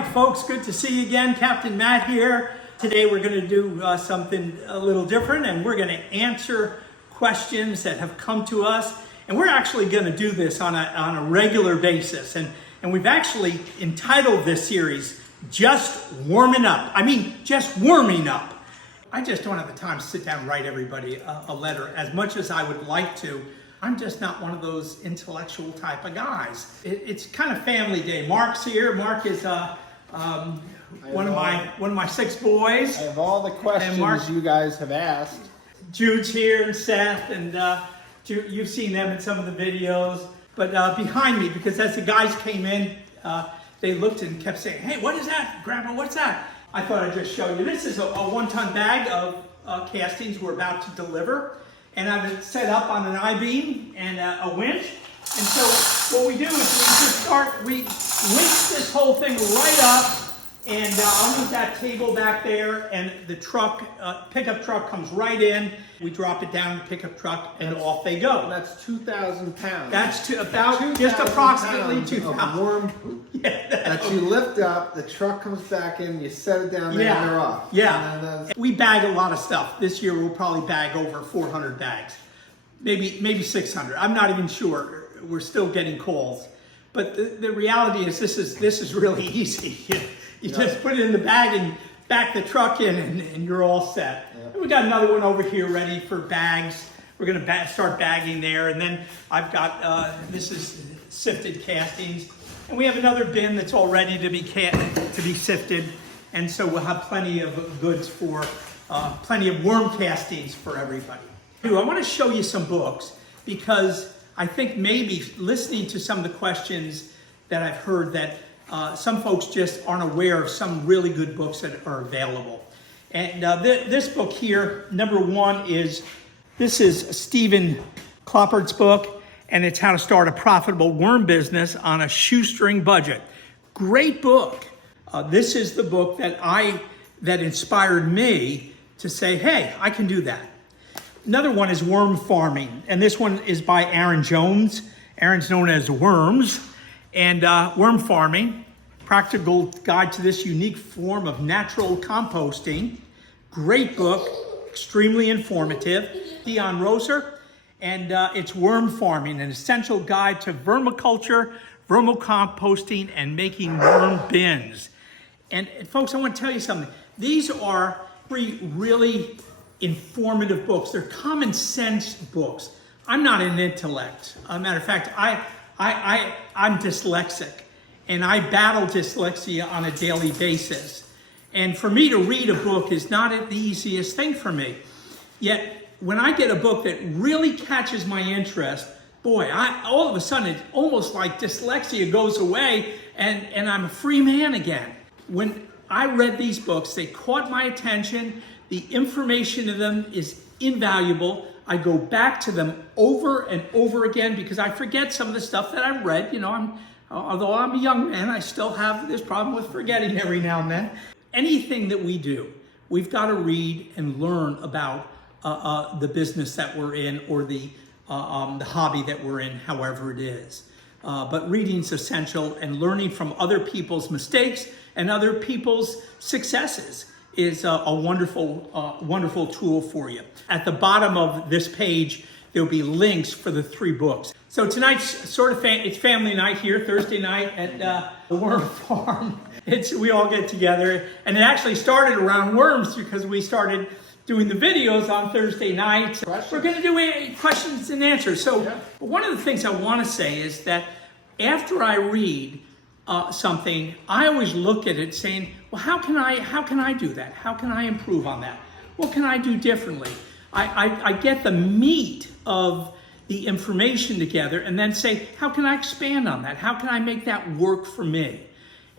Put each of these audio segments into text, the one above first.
right, folks, good to see you again. Captain Matt here. Today we're going to do something a little different, and we're going to answer questions that have come to us. And we're actually going to do this on a regular basis. And we've actually entitled this series, Just Warming Up. I mean, just warming up. I just don't have the time to sit down and write everybody a letter as much as I would like to. I'm just not one of those intellectual type of guys. It's kind of family day. Mark's here. Mark is one of my 6 boys. I have all the questions you guys have asked. Jude's here and Seth, and you've seen them in some of the videos. But behind me, because as the guys came in, they looked and kept saying, "Hey, what is that, Grandpa? What's that?" I thought I'd just show you. This is a 1-ton bag of castings we're about to deliver. And I've it set up on an I-beam and a winch. And so what we do is we winch this whole thing right up, and I'll move that table back there, and the truck, pickup truck comes right in. We drop it down in the pickup truck, and off they go. That's 2,000 pounds. That's about just approximately 2,000. Warm poop. Yeah, that you lift up, the truck comes back in, you set it down there, and they're off. Yeah. We bag a lot of stuff. This year we'll probably bag over 400 bags, maybe 600. I'm not even sure. We're still getting calls, but the reality is this is really easy. You just put it in the bag and back the truck in, and you're all set. And we got another one over here ready for bags. We're going to start bagging there, and then I've got this is sifted castings, and we have another bin that's all ready to be sifted, and so we'll have plenty of goods for plenty of worm castings for everybody. I want to show you some books because I think maybe listening to some of the questions that I've heard that some folks just aren't aware of some really good books that are available. And this book here, number 1, this is Stephen Kloppert's book, and it's How to Start a Profitable Worm Business on a Shoestring Budget. Great book. This is the book that inspired me to say, hey, I can do that. Another one is Worm Farming, and this one is by Aaron Jones. Aaron's known as Worms. And Worm Farming, Practical Guide to this Unique Form of Natural Composting. Great book, extremely informative. Dion Roser, and it's Worm Farming, an essential guide to vermiculture, vermicomposting, and making worm bins. And folks, I want to tell you something. These are 3 really informative books. They're common sense books. I'm not an intellect. As a matter of fact, I'm dyslexic, and I battle dyslexia on a daily basis. And for me to read a book is not the easiest thing for me. Yet, when I get a book that really catches my interest, boy, all of a sudden, it's almost like dyslexia goes away, and I'm a free man again. When I read these books, they caught my attention. The information in them is invaluable. I go back to them over and over again because I forget some of the stuff that I read. Although I'm a young man, I still have this problem with forgetting every now and then. Anything that we do, we've got to read and learn about the business that we're in or the hobby that we're in, however it is. But reading's essential, and learning from other people's mistakes and other people's successes is a wonderful tool for you. At the bottom of this page, there'll be links for the 3 books. So tonight's sort of it's family night here, Thursday night at the Worm Farm. We all get together, and it actually started around worms because we started doing the videos on Thursday night. We're going to do questions and answers. So one of the things I want to say is that after I read something, I always look at it saying, well, how can I do that? How can I improve on that? What can I do differently? I get the meat of the information together and then say, how can I expand on that? How can I make that work for me?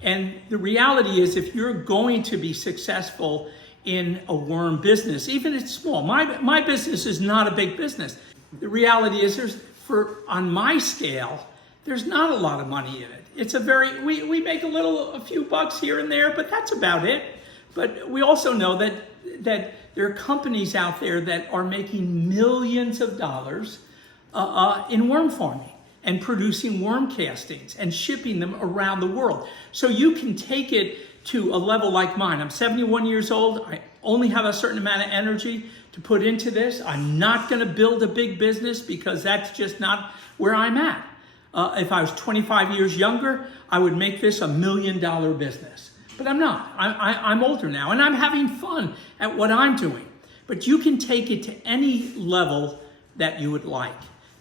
And the reality is, if you're going to be successful in a worm business, even if it's small, my business is not a big business. The reality is on my scale, there's not a lot of money in it. It's we make a few bucks here and there, but that's about it. But we also know that there are companies out there that are making millions of dollars in worm farming. and producing worm castings and shipping them around the world. So you can take it to a level like mine. I'm 71 years old. I only have a certain amount of energy to put into this. I'm not going to build a big business because that's just not where I'm at. If I was 25 years younger, I would make this $1 million business. But I'm not. I'm older now, and I'm having fun at what I'm doing. But you can take it to any level that you would like.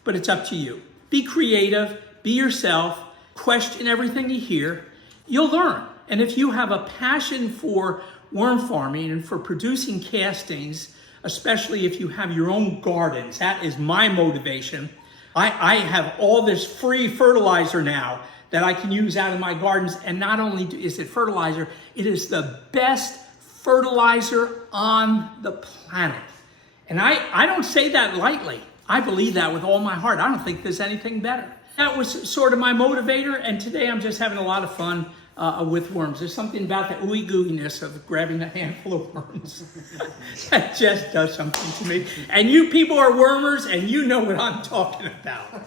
But it's up to you. Be creative, be yourself, question everything you hear. You'll learn. And if you have a passion for worm farming and for producing castings, especially if you have your own gardens, that is my motivation. I have all this free fertilizer now that I can use out in my gardens. And not only is it fertilizer, it is the best fertilizer on the planet. And I don't say that lightly. I believe that with all my heart. I don't think there's anything better. That was sort of my motivator, and today I'm just having a lot of fun with worms. There's something about the ooey gooeyness of grabbing a handful of worms that just does something to me. And you people are wormers, and you know what I'm talking about.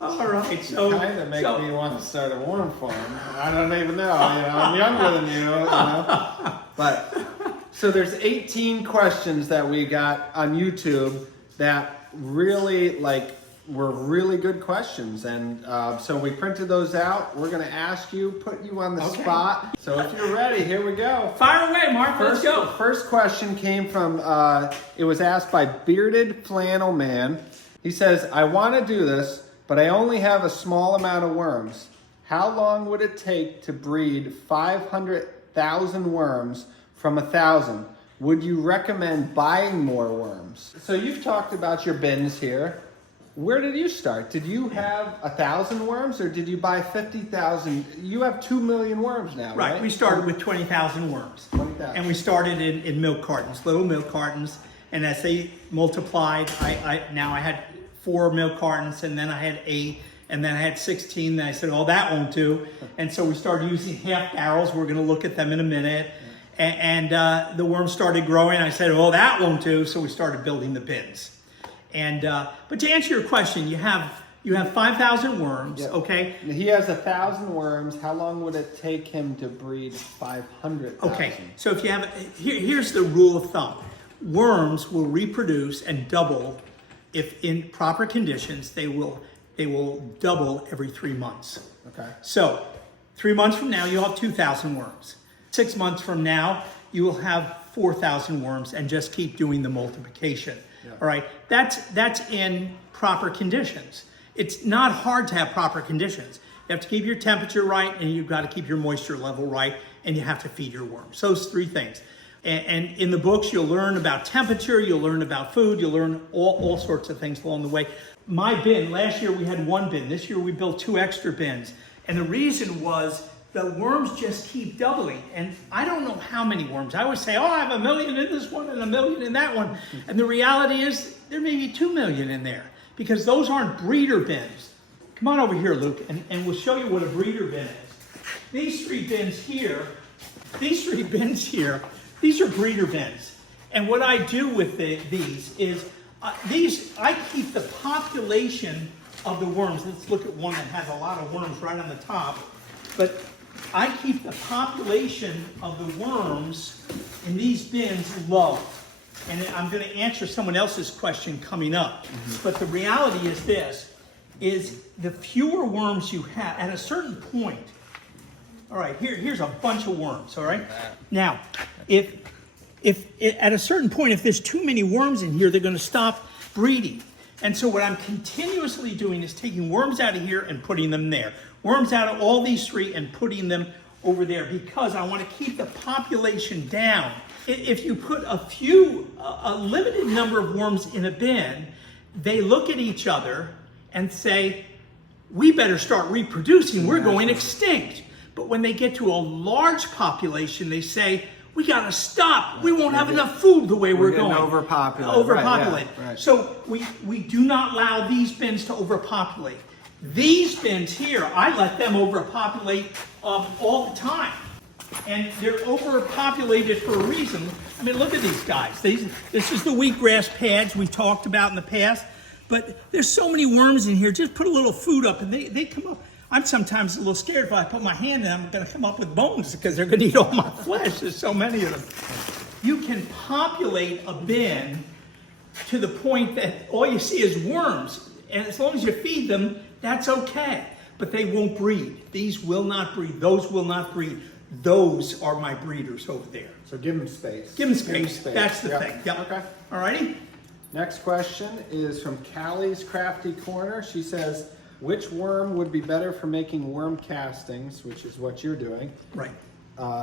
All right, so kind of makes me want to start a worm farm. I don't even know. I'm younger than you. But so there's 18 questions that we got on YouTube that really were really good questions, and so we printed those out. We're going to ask you, put you on the spot. So if you're ready, here we go. Fire away, Mark. Let's go. First question came from, it was asked by Bearded Flannel Man. He says, I want to do this, but I only have a small amount of worms. How long would it take to breed 500,000 worms from 1,000? Would you recommend buying more worms? So you've talked about your bins here. Where did you start? Did you have 1,000 worms, or did you buy 50,000? You have 2 million worms now, right? Right. We started with 20,000 worms. 20,000. And we started in milk cartons, little milk cartons. And as they multiplied, now I had 4 milk cartons, and then I had 8, and then I had 16. Then I said, oh, that won't do. And so we started using half barrels. We're going to look at them in a minute. And the worms started growing. I said, oh, that won't do. So we started building the bins. And but to answer your question, you have 5,000 worms, Yep. Okay? He has 1,000 worms. How long would it take him to breed 500,000? Okay, so if you have, here's the rule of thumb. Worms will reproduce and double if in proper conditions. They will double every 3 months. Okay. So 3 months from now, you'll have 2,000 worms. 6 months from now, you will have 4,000 worms, and just keep doing the multiplication. Yeah. All right, that's in proper conditions. It's not hard to have proper conditions. You have to keep your temperature right, and you've got to keep your moisture level right, and you have to feed your worms. Those 3 things. And in the books, you'll learn about temperature, you'll learn about food, you'll learn all sorts of things along the way. My bin, last year we had 1 bin. This year we built 2 extra bins. And the reason was the worms just keep doubling. And I don't know how many worms. I always say, oh, I have 1 million in this one and 1 million in that one. And the reality is there may be 2 million in there, because those aren't breeder bins. Come on over here, Luke, and we'll show you what a breeder bin is. These 3 bins here, these are breeder bins. And what I do with these is, I keep the population of the worms. Let's look at one that has a lot of worms right on the top. But I keep the population of the worms in these bins low. And I'm going to answer someone else's question coming up. Mm-hmm. But the reality is this, is the fewer worms you have, at a certain point, all right, here's a bunch of worms, all right? Now, if at a certain point, if there's too many worms in here, they're going to stop breeding. And so what I'm continuously doing is taking worms out of here and putting them there. Worms out of all these 3 and putting them over there, because I want to keep the population down. If you put a limited number of worms in a bin, they look at each other and say, we better start reproducing, we're going extinct. But when they get to a large population, they say, we got to stop. We won't have enough food the way we're going. Overpopulated. Right, yeah, right. So we do not allow these bins to overpopulate. These bins here, I let them overpopulate all the time. And they're overpopulated for a reason. I mean, look at these guys. This is the wheatgrass pads we talked about in the past. But there's so many worms in here. Just put a little food up and they come up. I'm sometimes a little scared if I put my hand in, I'm gonna come up with bones because they're gonna eat all my flesh. There's so many of them. You can populate a bin to the point that all you see is worms. And as long as you feed them, that's okay. But they won't breed. These will not breed. Those will not breed. Those are my breeders over there. So give them space. Give them space. That's the thing. Yep. Okay. All righty. Next question is from Callie's Crafty Corner. She says, which worm would be better for making worm castings, which is what you're doing? Right.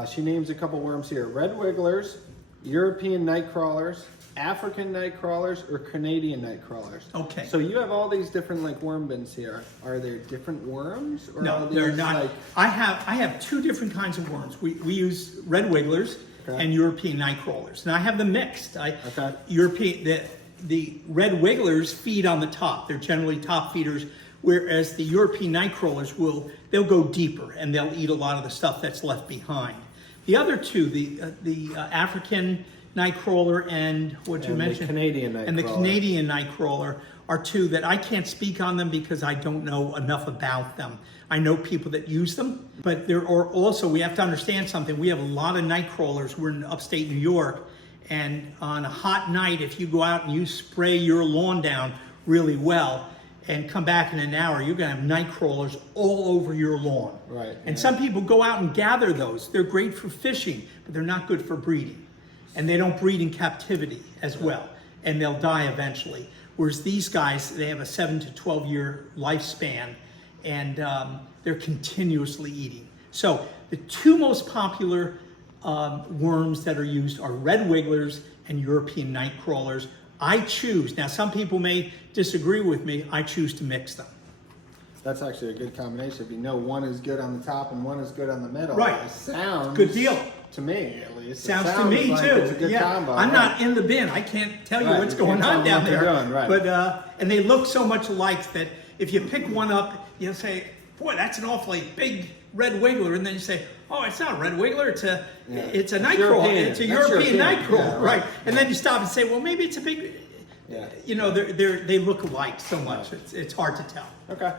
She names a couple worms here. Red wigglers, European night crawlers, African night crawlers, or Canadian night crawlers. Okay. So you have all these different like worm bins here. Are there different worms? Or No, are these they're not. Like... I have two different kinds of worms. We use red wigglers and European night crawlers. And I have them mixed. The red wigglers feed on the top. They're generally top feeders, whereas the European night crawlers they'll go deeper and they'll eat a lot of the stuff that's left behind. The other two, the African night crawler and what you mentioned, the Canadian night and the crawler. Canadian night crawler are two that I can't speak on them because I don't know enough about them. I know people that use them, but there are also, we have to understand something. We have a lot of night crawlers. We're in upstate New York, and on a hot night, if you go out and you spray your lawn down really well and come back in an hour, you're gonna have night crawlers all over your lawn. Right. And some people go out and gather those. They're great for fishing, but they're not good for breeding. And they don't breed in captivity as well, and they'll die eventually. Whereas these guys, they have a 7 to 12 year lifespan, and they're continuously eating. So the two most popular worms that are used are red wigglers and European night crawlers. I choose, now some people may disagree with me, I choose to mix them. That's actually a good combination. If you know one is good on the top and one is good on the middle. Right. It sounds good deal. To me, at least. Sounds to me like too. It's a good combo. I'm not in the bin. I can't tell you Right, what's you going can't on tell down what there. they're doing, right. But and they look so much alike that if you pick one up, you'll say, "Boy, that's an awfully big red wiggler," and then you say, "Oh, it's not a red wiggler. It's a night crawler. It's a European night crawler, yeah, right?" And then you stop and say, "Well, maybe it's a big." Yeah. You know, they look alike so much. It's hard to tell. Okay.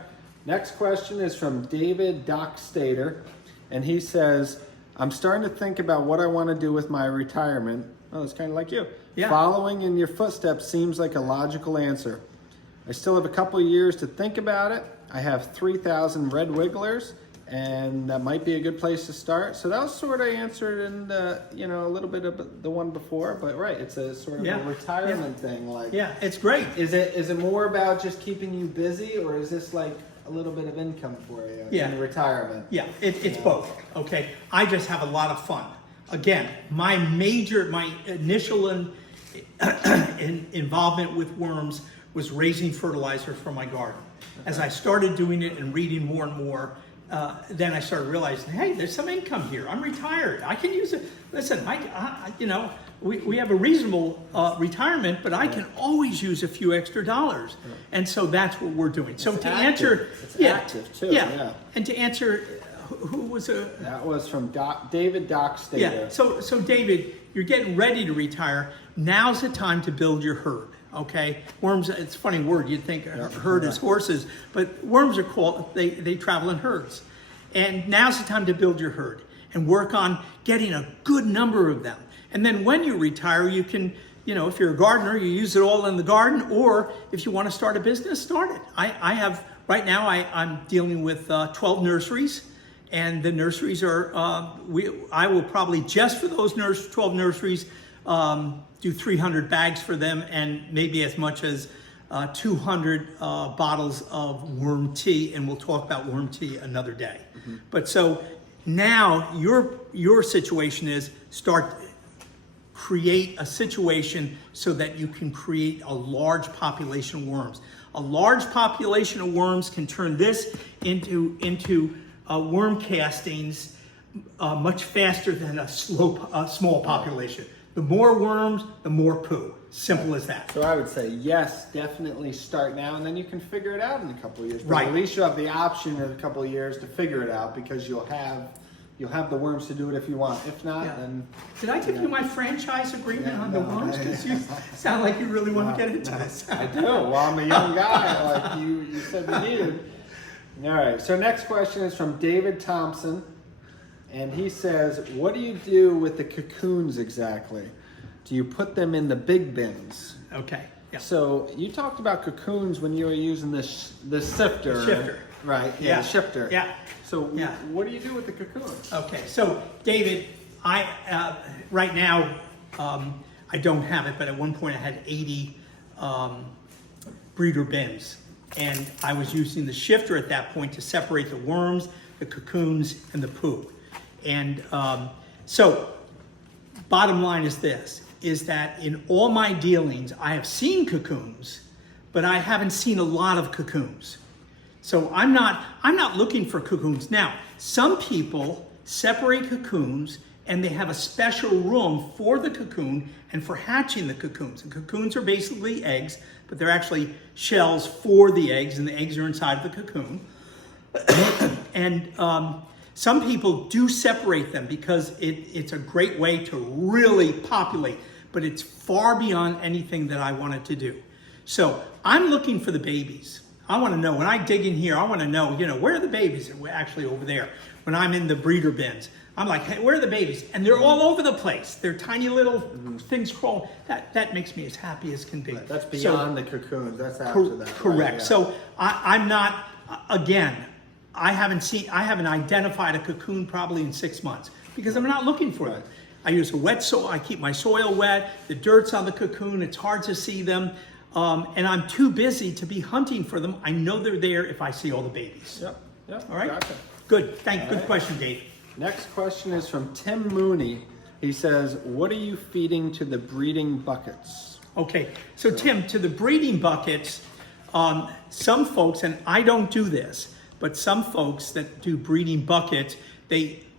Next question is from David Dockstader, and he says, I'm starting to think about what I want to do with my retirement. Oh, it's kind of like you. Yeah. Following in your footsteps seems like a logical answer. I still have a couple of years to think about it. I have 3,000 red wigglers, and that might be a good place to start. So that was sort of answered in the, a little bit of the one before, but right, it's a sort of a retirement thing. Like, yeah, it's great. Is it more about just keeping you busy, or is this like a little bit of income for you in retirement? Yeah, it's both. Okay, I just have a lot of fun. Again, my initial involvement with worms was raising fertilizer for my garden. As I started doing it and reading more and more, then I started realizing, hey, there's some income here. I'm retired. I can use it. Listen, we have a reasonable retirement, but I can always use a few extra dollars. And so that's what we're doing. So to answer, it's active too. Yeah. And to answer, who was that was from David Dockstader. Yeah. So David, you're getting ready to retire. Now's the time to build your herd. Okay, worms, it's a funny word, you'd think a herd is horses, but worms are called, they travel in herds. And now's the time to build your herd and work on getting a good number of them. And then when you retire, you can, if you're a gardener, you use it all in the garden, or if you want to start a business, start it. I have, right now, I'm dealing with 12 nurseries, and the nurseries are, I will probably, just for those 12 nurseries, do 300 bags for them, and maybe as much as 200 bottles of worm tea, and we'll talk about worm tea another day. Mm-hmm. But so now your situation is create a situation so that you can create a large population of worms. A large population of worms can turn this into worm castings much faster than a small population. The more worms, the more poo. Simple as that. So I would say, yes, definitely start now, and then you can figure it out in a couple of years. But right. At least you have the option in a couple of years to figure it out, because you'll have you'll have the worms to do it if you want. If not, Yeah. then Did I give you my franchise agreement on the no, worms? Because you sound like you really want to get into this. I do. Well, I'm a young guy, like you said you needed. All right. So next question is from David Thompson, and he says, "What do you do with the cocoons exactly? Do you put them in the big bins?" Okay. Yeah. So you talked about cocoons when you were using this sifter. The shifter. Right. Yeah. Yeah. The shifter. Yeah. So Yeah. what do you do with the cocoons? Okay, so David, I right now I don't have it, but at one point I had 80 breeder bins, and I was using the shifter at that point to separate the worms, the cocoons, and the poo. And so, bottom line is this: is that in all my dealings, I have seen cocoons, but I haven't seen a lot of cocoons. So I'm not looking for cocoons. Now, some people separate cocoons and they have a special room for the cocoon and for hatching the cocoons. And cocoons are basically eggs, but they're actually shells for the eggs, and the eggs are inside of the cocoon. And some people do separate them because it's a great way to really populate, but it's far beyond anything that I wanted to do. So I'm looking for the babies. I want to know, when I dig in here, I want to know, where are the babies? And we're actually over there. When I'm in the breeder bins, I'm like, hey, where are the babies? And they're all over the place. They're tiny little things crawling. That makes me as happy as can be. Right. That's beyond the cocoons. That's after that. Correct. Right? Yeah. So I'm not, again, I haven't identified a cocoon probably in 6 months because I'm not looking for them. I use a wet soil. I keep my soil wet. The dirt's on the cocoon. It's hard to see them. And I'm too busy to be hunting for them. I know they're there if I see all the babies. Yep. All right. Gotcha. Good. Good right. question, Dave. Next question is from Tim Mooney. He says, "What are you feeding to the breeding buckets?" Okay. So Tim, to the breeding buckets, some folks, and I don't do this, but some folks that do breeding buckets,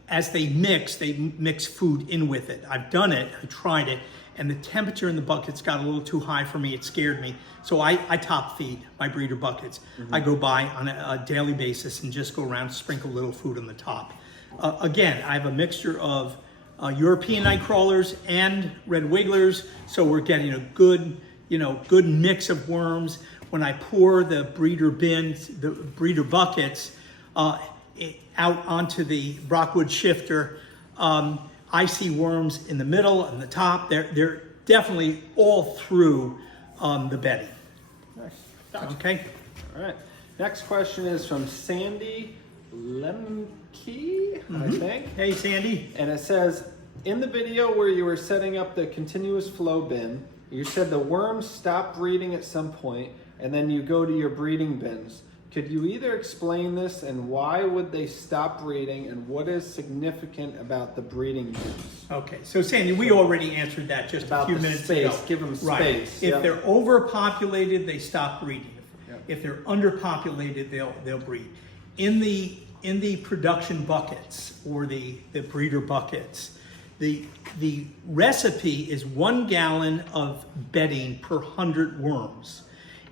as they mix food in with it. I've done it. I tried it. And the temperature in the buckets got a little too high for me. It scared me. So I top feed my breeder buckets. I go by on a daily basis and just go around, sprinkle a little food on the top. Again, I have a mixture of European night crawlers and red wigglers. So we're getting a good mix of worms. When I pour the breeder bins, the breeder buckets out onto the Brockwood shifter, I see worms in the middle and the top. They're definitely all through the bedding. Nice. Gotcha. Okay. All right. Next question is from Sandy Lemke, I think. Hey, Sandy. And it says, "In the video where you were setting up the continuous flow bin, you said the worms stop breeding at some point, and then you go to your breeding bins. Could you either explain this, and why would they stop breeding, and what is significant about the breeding bins?" Okay, so Sandy, we already answered that just About a few the minutes space. ago. Give them Right. space. If Yep. they're overpopulated, they stop breeding. Yep. If they're underpopulated, they'll breed. In the production buckets or the breeder buckets, the recipe is 1 gallon of bedding per 100 worms.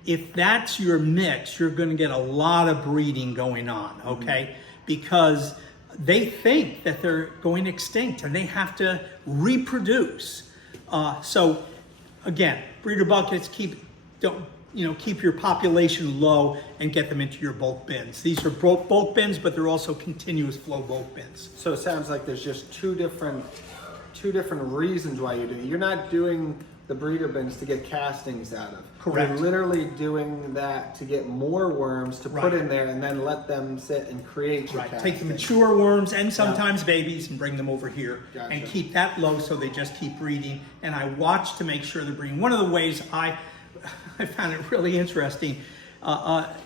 If that's your mix, you're going to get a lot of breeding going on, okay? Because they think that they're going extinct and they have to reproduce. So again, breeder buckets, keep your population low and get them into your bulk bins. These are bulk bins, but they're also continuous flow bulk bins. So it sounds like there's just two different reasons why you do it. You're not doing the breeder bins to get castings out of. Correct. You're literally doing that to get more worms to put Right. in there and then let them sit and create your Right. castings. Take the mature worms and sometimes babies and bring them over here Gotcha. and keep that low so they just keep breeding. And I watch to make sure they're breeding. One of the ways I found it really interesting,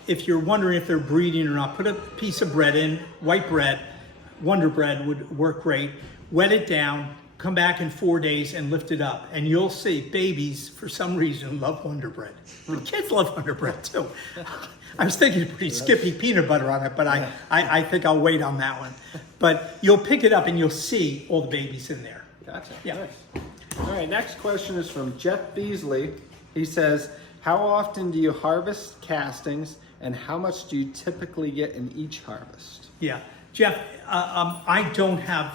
if you're wondering if they're breeding or not, put a piece of bread in, white bread, Wonder Bread would work great, wet it down, come back in 4 days and lift it up, and you'll see babies, for some reason, love Wonder Bread. The kids love Wonder Bread too. I was thinking of putting Skippy peanut butter on it, but I think I'll wait on that one. But you'll pick it up and you'll see all the babies in there. Gotcha. Yeah. Nice. All right, next question is from Jeff Beasley. He says, "How often do you harvest castings, and how much do you typically get in each harvest?" Yeah. Jeff, I don't have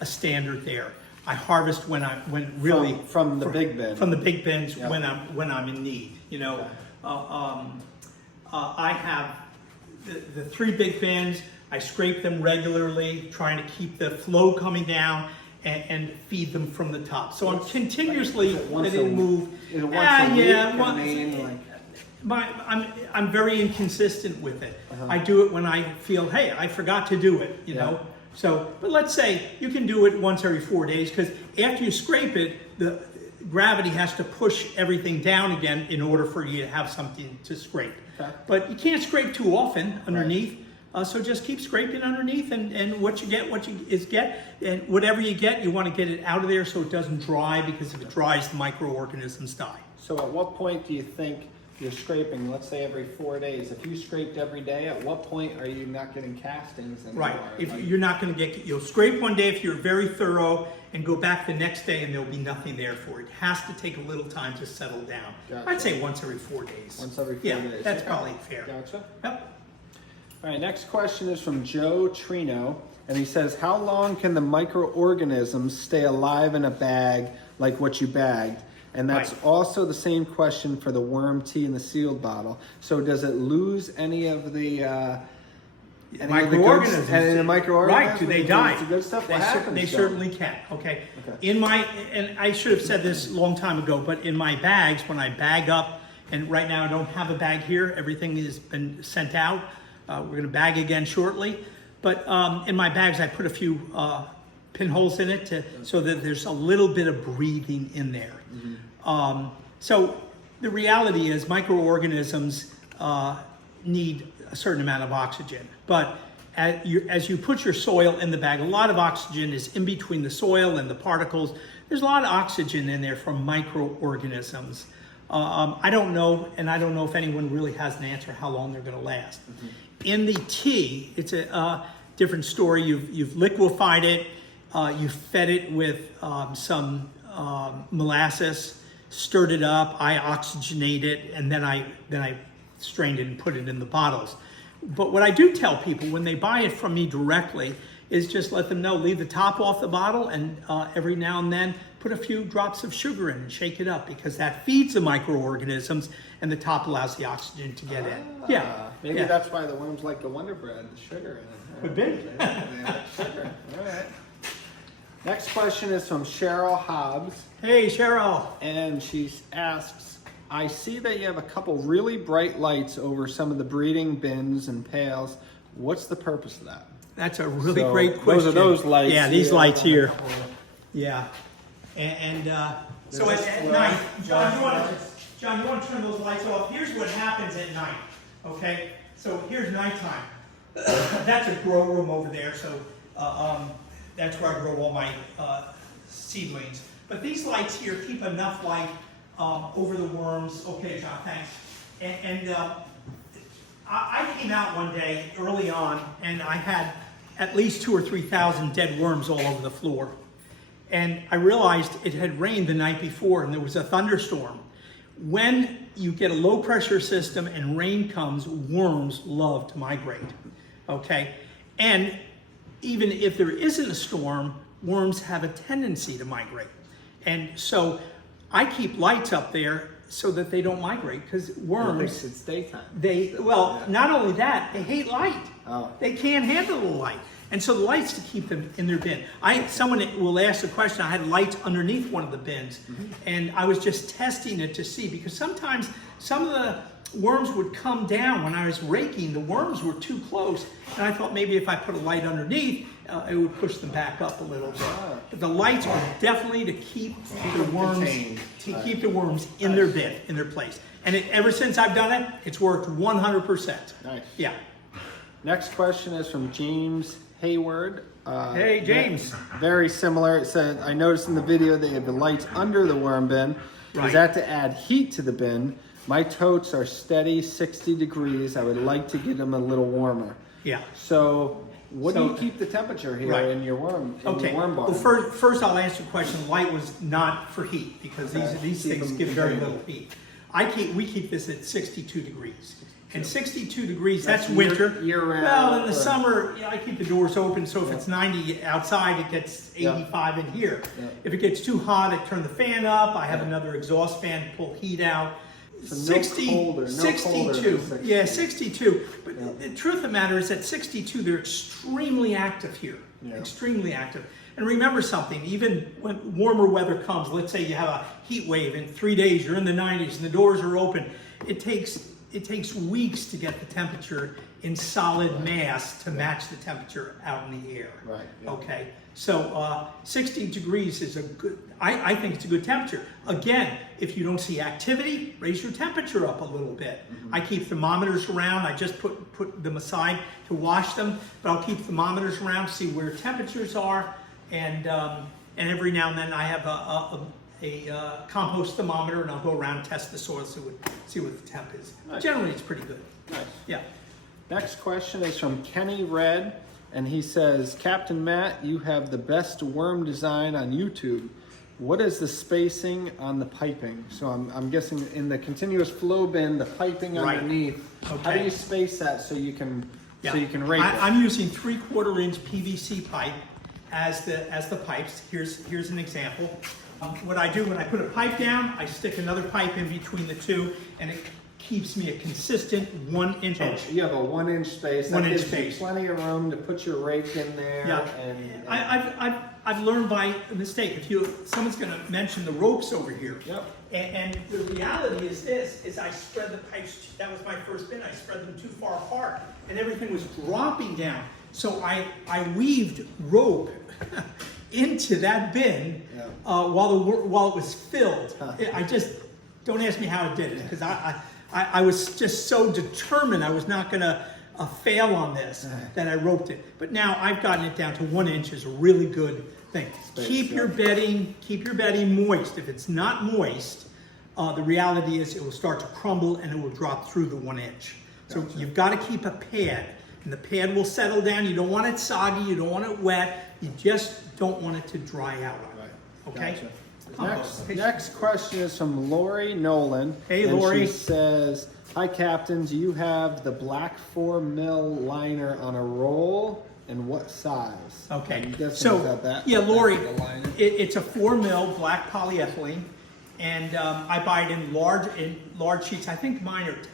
a standard there. I harvest when really from the big bin. From the big bins Yeah. when I'm in need. You know, Okay. I have the 3 big bins. I scrape them regularly, trying to keep the flow coming down and feed them from the top. So I'm continuously letting move. Is it once a week? Yeah, I mean, like, I'm very inconsistent with it. I do it when I feel, hey, I forgot to do it, you know. So, but let's say you can do it once every 4 days, because after you scrape it, the gravity has to push everything down again in order for you to have something to scrape. Okay. But you can't scrape too often underneath. So just keep scraping underneath, and what you get, and whatever you get, you want to get it out of there so it doesn't dry, because if it dries, the microorganisms die. so at what point do you think you're scraping, let's say every 4 days? If you scraped every day, at what point are you not getting castings anymore? Right. If you're not going to get, you'll scrape one day if you're very thorough, and go back the next day, and there'll be nothing there for it. It has to take a little time to settle down. Gotcha. I'd say once every 4 days. Once every 4 yeah, days. that's Okay. probably fair. Gotcha. Yep. All right, next question is from Joe Trino, and he says, how long can the microorganisms stay alive in a bag like what you bagged? And that's Right. also the same question for the worm tea in the sealed bottle. So does it lose any of the Microorganisms. Any of the microorganisms? Right, do they die? The good stuff? What happens? They though? certainly can. Okay. Okay. And I should have said this a long time ago, but in my bags, when I bag up, and right now I don't have a bag here, everything has been sent out. We're going to bag again shortly. But in my bags, I put a few pinholes in it so that there's a little bit of breathing in there. So the reality is microorganisms need a certain amount of oxygen. But as you put your soil in the bag, a lot of oxygen is in between the soil and the particles. There's a lot of oxygen in there from microorganisms. I don't know, and I don't know if anyone really has an answer how long they're going to last. In the tea, it's a different story. You've liquefied it, you fed it with some molasses, stirred it up, I oxygenate it, and then I strained it and put it in the bottles. But what I do tell people when they buy it from me directly is just let them know, leave the top off the bottle, and every now and then put a few drops of sugar in and shake it up, because that feeds the microorganisms and the top allows the oxygen to get in. Yeah. Maybe yeah. that's why the worms like the Wonder Bread, the sugar in it. Could be. They like sugar. All right. Next question is from Cheryl Hobbs. Hey, Cheryl. And she asks, I see that you have a couple really bright lights over some of the breeding bins and pails. What's the purpose of that? That's a really So, great question. those are those lights Yeah, these here. lights here. Yeah. And so just at for- night, John, you want to turn those lights off? Here's what happens at night, okay? So here's nighttime. That's a grow room over there, so that's where I grow all my seedlings. But these lights here keep enough light over the worms. Okay, John, thanks. And I came out one day early on, and I had at least 2,000 or 3,000 dead worms all over the floor. And I realized it had rained the night before, and there was a thunderstorm. When you get a low pressure system and rain comes, worms love to migrate, okay? And even if there isn't a storm, worms have a tendency to migrate. And so I keep lights up there so that they don't migrate, because worms, It's daytime. not only that, they hate light. Oh. They can't handle the light. And so the lights to keep them in their bin. Someone will ask the question, I had lights underneath one of the bins, and I was just testing it to see, because sometimes some of the worms would come down when I was raking. The worms were too close, and I thought maybe if I put a light underneath, it would push them back up a little bit. But the lights are definitely to keep the worms contained. keep the worms in their bin, in their place. And ever since I've done it, it's worked 100%. Nice. Yeah. Next question is from James Hayward. Hey, James. Very similar. It said, I noticed in the video they have the lights under the worm bin. Right. Is that to add heat to the bin? My totes are steady 60 degrees. I would like to get them a little warmer. Yeah. So what do So- you keep the temperature here Right. in your worm Okay. your worm barn? Well, first I'll answer the question. Light was not for heat, because Okay. these Keep things them give very contained. little heat. We keep this at 62 degrees. And 62 degrees, that's year- winter. year-round, Well, in the or- summer, I keep the doors open, so if it's 90 outside, it gets 85 in here. Yeah. If it gets too hot, I turn the fan up. I have Yeah. another exhaust fan to pull heat out. So no colder than 62. 62. Yeah, 62. But Yeah. the truth of the matter is at 62, they're extremely active here. Yeah. Extremely active. And remember something, even when warmer weather comes, let's say you have a heat wave in 3 days, you're in the 90s and the doors are open, it takes weeks to get the temperature in solid mass to match the temperature out in the air. Right, yeah. Okay. So 60 degrees is a good, I think it's a good temperature. Again, if you don't see activity, raise your temperature up a little bit. I keep thermometers around. I just put them aside to wash them, but I'll keep thermometers around to see where temperatures are. And every now and then I have a compost thermometer, and I'll go around and test the soil, see what the temp is. Nice. Generally, it's pretty good. Nice. Yeah. Next question is from Kenny Red, and he says, Captain Matt, you have the best worm design on YouTube. What is the spacing on the piping? So I'm guessing in the continuous flow bin, the piping Right. underneath. How Okay. do you space that so you can rate it? I'm using 3/4 inch PVC pipe as the pipes. Here's an example. What I do when I put a pipe down, I stick another pipe in between the two, and it keeps me a consistent 1 inch. You have a 1 inch space. That 1 inch gives you space. plenty of room to put your rake in there. Yeah, And I've learned by mistake. Someone's going to mention the ropes over here. Yep. And the reality is I spread the pipes. That was my first bin. I spread them too far apart, and everything was dropping down. So I weaved rope into that bin while it was filled. I just don't ask me how it did it, because I was just so determined I was not going to fail on this that I roped it. But now I've gotten it down to 1 inch is a really good thing. Keep your bedding moist. If it's not moist, the reality is it will start to crumble and it will drop through the 1 inch. So you've got to keep a pad, and the pad will settle down. You don't want it soggy, you don't want it wet, you just don't want it to dry out. Right. Okay? Gotcha. Next question is from Lori Nolan. Hey, and Lori. She says, hi, Captain. Do you have the black 4 mil liner on a roll, and what size? Okay. I'm guessing So, is that yeah, Lori, that's the liner? it's a 4 mil black polyethylene, and I buy it in large sheets. I think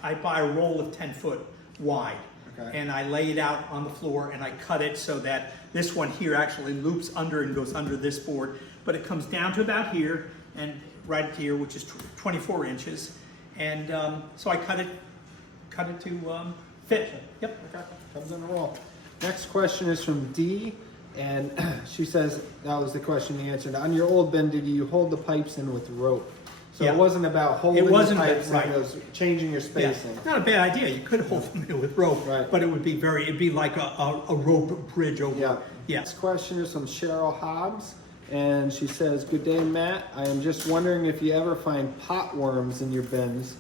I buy a roll of 10 foot wide. Okay. And I lay it out on the floor, and I cut it so that this one here actually loops under and goes under this board, but it comes down to about here and right here, which is 24 inches. And so I cut it to fit. Yep. Okay. Comes in a roll. Next question is from Dee, and she says, that was the question you answered. On your old bin, did you hold the pipes in with rope? So Yeah. it wasn't about holding It wasn't the pipes, right. it was changing your Yeah, spacing. not a bad idea. You could hold them in with rope, Right. but it'd be like a rope bridge over. Yeah. Yeah. Next question is from Cheryl Hobbs, and she says, good day, Matt. I am just wondering if you ever find pot worms in your bins.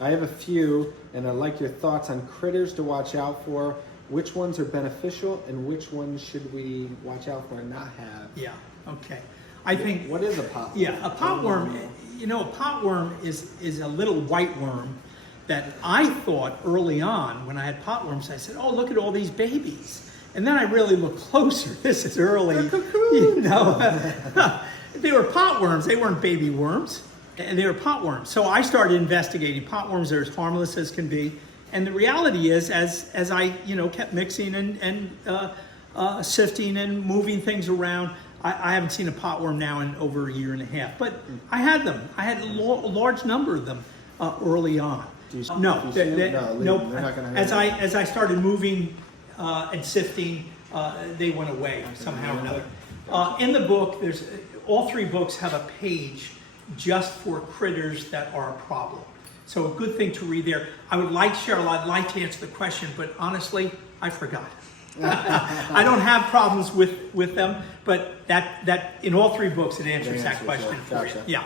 I have a few, and I'd like your thoughts on critters to watch out for. Which ones are beneficial, and which ones should we watch out for and not have? Yeah. Okay. I think. What is a pot worm? Yeah, a pot worm. You know, a pot worm is a little white worm that I thought early on when I had pot worms. I said, "Oh, look at all these babies," and then I really looked closer. This is early. They're cocoons. You know, they were pot worms. They weren't baby worms. And they were pot worms. So I started investigating. Pot worms are as harmless as can be. And the reality is, as I kept mixing and sifting and moving things around, I haven't seen a pot worm now in over a year and a half. But I had them. I had a large number of them early on. No, they're not gonna as I started moving and sifting, they went away somehow or another. In the book, all 3 books have a page just for critters that are a problem. So a good thing to read there. Cheryl, I'd like to answer the question, but honestly, I forgot. I don't have problems with them, but that in all 3 books it answers that question for you. Gotcha. Yeah.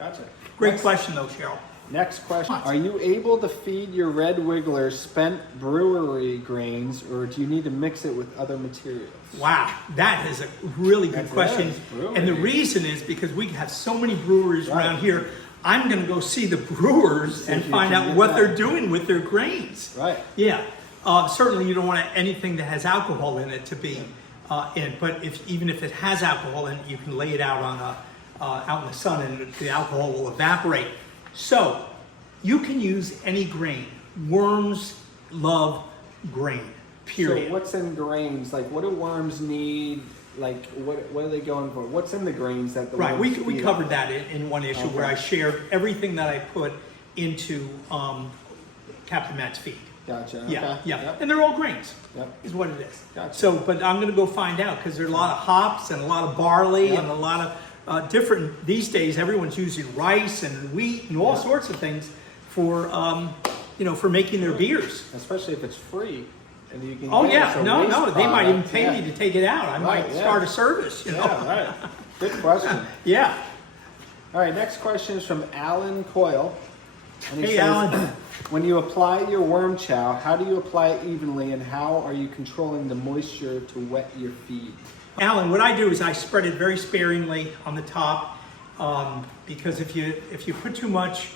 Gotcha. Great question though, Cheryl. Next question. Are you able to feed your red wigglers spent brewery grains, or do you need to mix it with other materials? Wow, that is a really good That question. is brewery. And the reason is because we have so many breweries around here. I'm going to go see the brewers and if you find can out get what that. they're doing with their grains. Right. Yeah. Certainly, you don't want anything that has alcohol in it to be in. But even if it has alcohol in it, you can lay it out on out in the sun, and the alcohol will evaporate. So you can use any grain. Worms love grain. Period. So what's in grains? Like, what do worms need? Like, what are they going for? What's in the grains that the Right, worms we feed covered on? that in one issue where I shared everything that I put into Captain Matt's feed. Gotcha. Yeah, Okay. yeah, Yep. and they're all grains, Yep. is what it is. Gotcha. So, but I'm going to go find out because there are a lot of hops and a lot of barley Yep. and a lot of different. These days, everyone's using rice and wheat and all Yep. sorts of things for for making their beers. Especially if it's free, and you can. Oh get it yeah, as a no, waste they might even product. pay me to take it out. I might yeah. start a service. You know. Yeah, right. Good question. Yeah. All right, next question is from Alan Coyle. And he Hey, says, Alan. when you apply your worm chow, how do you apply it evenly, and how are you controlling the moisture to wet your feed? Alan, what I do is I spread it very sparingly on the top because if you put too much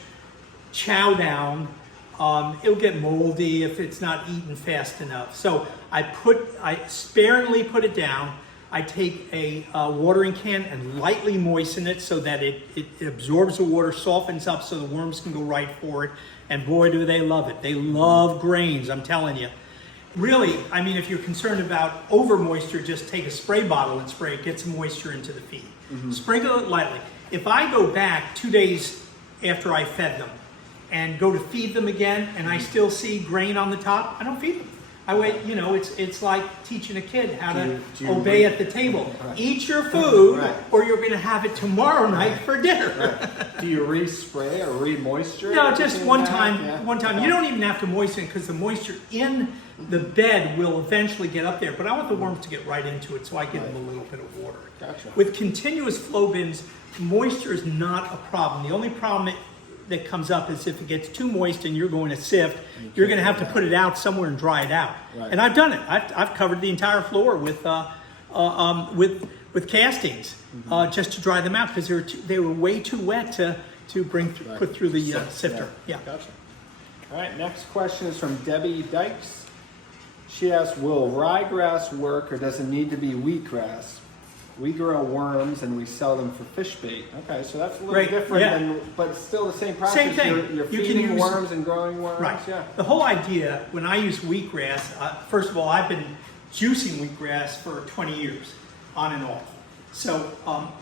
chow down, it'll get moldy if it's not eaten fast enough. So I sparingly put it down. I take a watering can and lightly moisten it so that it absorbs the water, softens up so the worms can go right for it. And boy, do they love it. They love grains, I'm telling you. Really, I mean, if you're concerned about over moisture, just take a spray bottle and spray it, get some moisture into the feed. Sprinkle it lightly. If I go back 2 days after I fed them and go to feed them again and I still see grain on the top, I don't feed them. I wait, it's like teaching a kid how to Do you obey at the table. Right. Eat your food Right. or you're going to have it tomorrow night for dinner. Right. Do you re-spray or re-moisture? No, just one Yeah. time. One time. Okay. You don't even have to moisten because the moisture in the bed will eventually get up there. But I want the worms to get right into it, so I give them a little bit of water. Gotcha. With continuous flow bins, moisture is not a problem. The only problem that comes up is if it gets too moist and you're going to sift, you're going to have to put it out somewhere and dry it out. Right. And I've done it. I've covered the entire floor with castings just to dry them out because they were way too wet to put through the sifter. Yeah. Gotcha. All right, next question is from Debbie Dykes. She asks, will ryegrass work or does it need to be wheatgrass? We grow worms and we sell them for fish bait. Okay, so that's a little Right, different, yeah. but it's still the same process. Same thing. You're You can feeding use- worms and growing worms. Right. Yeah. The whole idea, when I use wheatgrass, first of all, I've been juicing wheatgrass for 20 years, on and off. So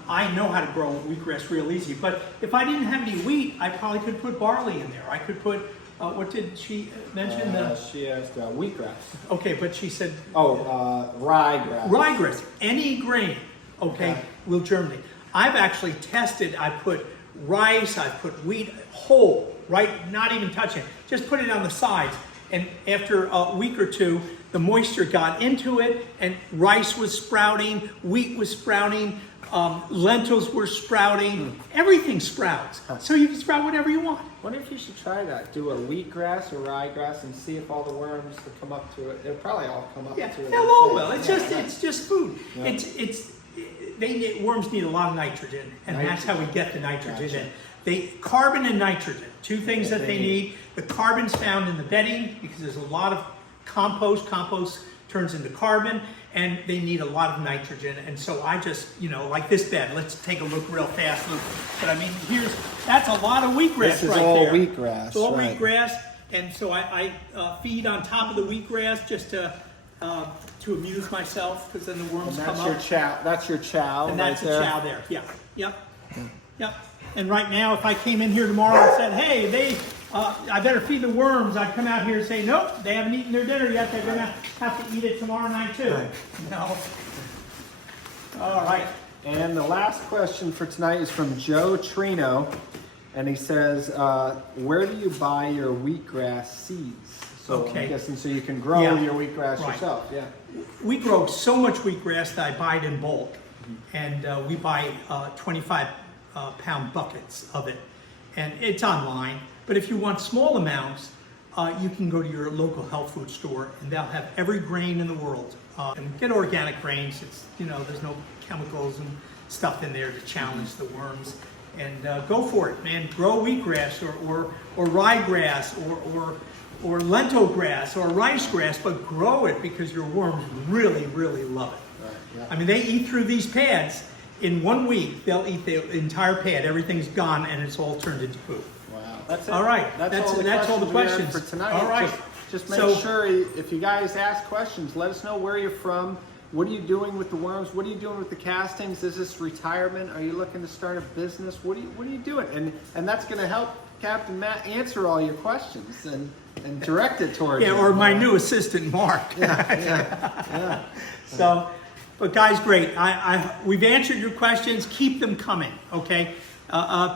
I know how to grow wheatgrass real easy. But if I didn't have any wheat, I probably could put barley in there. I could put, what did she mention? She asked wheatgrass. Okay, but she said Ryegrass. ryegrass, any grain, okay, Okay. will germinate. I've actually tested, I put rice, I put wheat whole, right, not even touching it. Just put it on the sides. And after a week or two, the moisture got into it and rice was sprouting, wheat was sprouting, lentils were sprouting, everything sprouts. So you can sprout whatever you want. Wonder if you should try that. Do a wheatgrass or ryegrass and see if all the worms will come up to it. It'll probably all come up Yeah, to it. they'll all will. It's just food. Yeah. Worms need a lot of nitrogen, and that's how we get the nitrogen Gotcha. in. Carbon and nitrogen, two things that they they need. The carbon's found in the bedding because there's a lot of compost. Compost turns into carbon, and they need a lot of nitrogen. And so I just, like this bed. Let's take a look real fast, Luke. But I mean, that's a lot of wheatgrass This is right all there. wheatgrass, It's all right. wheatgrass, and so I feed on top of the wheatgrass just to amuse myself because then the worms And come that's up. your chow. That's your chow. And that's right the there. chow there. Yeah. Yep. And right now, if I came in here tomorrow and said, "Hey, I better feed the worms," I'd come out here and say, "Nope, they haven't eaten their dinner yet. They're gonna have to eat it tomorrow night too." Right. No. All right. And the last question for tonight is from Joe Trino, and he says, "Where do you buy your wheatgrass seeds?" So Okay. I'm guessing so you can grow Yeah. your wheatgrass Right. yourself. Yeah. We grow so much wheatgrass that I buy it in bulk, and we buy 25-pound buckets of it, and it's online. But if you want small amounts, you can go to your local health food store, and they'll have every grain in the world. And get organic grains. It's there's no chemicals and stuff in there to challenge the worms. And go for it, man. Grow wheatgrass or ryegrass or lentil grass or rice grass, but grow it because your worms really, really love it. Right, yeah. I mean, they eat through these pads in 1 week. They'll eat the entire pad. Everything's gone and it's all turned into poop. Wow, that's it. All right, That's all the questions we had for tonight. All right. Just make sure if you guys ask questions, let us know where you're from. What are you doing with the worms? What are you doing with the castings? Is this retirement? Are you looking to start a business? What are you doing? And that's going to help Captain Matt answer all your questions and direct it towards you. Or my new assistant, Mark. Yeah. So, but guys, great. We've answered your questions. Keep them coming, okay?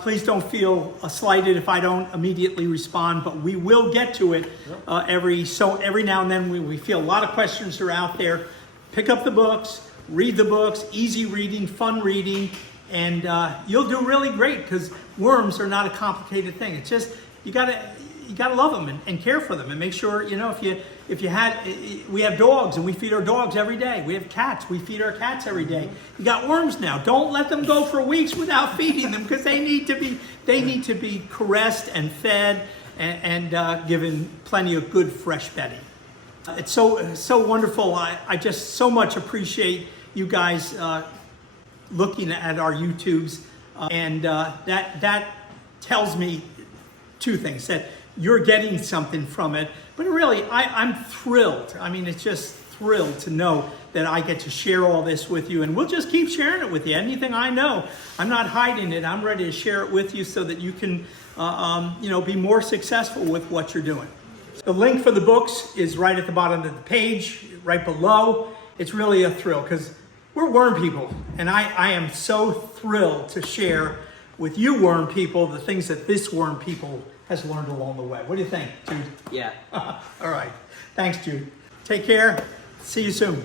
Please don't feel slighted if I don't immediately respond, but we will get to it every now and then. We feel a lot of questions are out there. Pick up the books, read the books, easy reading, fun reading, and you'll do really great because worms are not a complicated thing. It's just you gotta love them and care for them and make sure, you know, we have dogs and we feed our dogs every day. We have cats, we feed our cats every day. You got worms now. Don't let them go for weeks without feeding them because they need to be caressed and fed and given plenty of good fresh bedding. It's so wonderful. I just so much appreciate you guys looking at our YouTubes, and that tells me two things: that you're getting something from it, but really I'm thrilled. I mean, it's just thrilled to know that I get to share all this with you, and we'll just keep sharing it with you. Anything I know, I'm not hiding it. I'm ready to share it with you so that you can be more successful with what you're doing. The link for the books is right at the bottom of the page, right below. It's really a thrill because we're worm people, and I am so thrilled to share with you worm people the things that this worm people has learned along the way. What do you think, Jude? Yeah. All right. Thanks, Jude. Take care. See you soon.